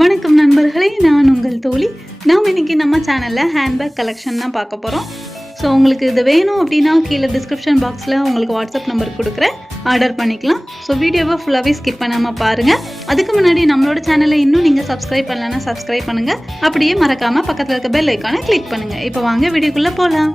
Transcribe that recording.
வணக்கம் நண்பர்களே, நான் உங்கள் தோழி. நாம் இன்னைக்கு நம்ம சேனலில் ஹேண்ட்பேக் கலெக்ஷன் தான் பார்க்க போகிறோம். ஸோ உங்களுக்கு இது வேணும் அப்படின்னா கீழே டிஸ்கிரிப்ஷன் பாக்ஸில் உங்களுக்கு வாட்ஸ்அப் நம்பர் கொடுக்குறேன், ஆர்டர் பண்ணிக்கலாம். ஸோ வீடியோவை ஃபுல்லாகவே ஸ்கிப் பண்ணாமல் பாருங்கள். அதுக்கு முன்னாடி நம்மளோட சேனலை இன்னும் நீங்கள் சப்ஸ்கிரைப் பண்ணலன்னா சப்ஸ்கிரைப் பண்ணுங்கள். அப்படியே மறக்காமல் பக்கத்தில் இருக்க பெல் ஐக்கானை கிளிக் பண்ணுங்கள். இப்போ வாங்க வீடியோக்குள்ளே போகலாம்.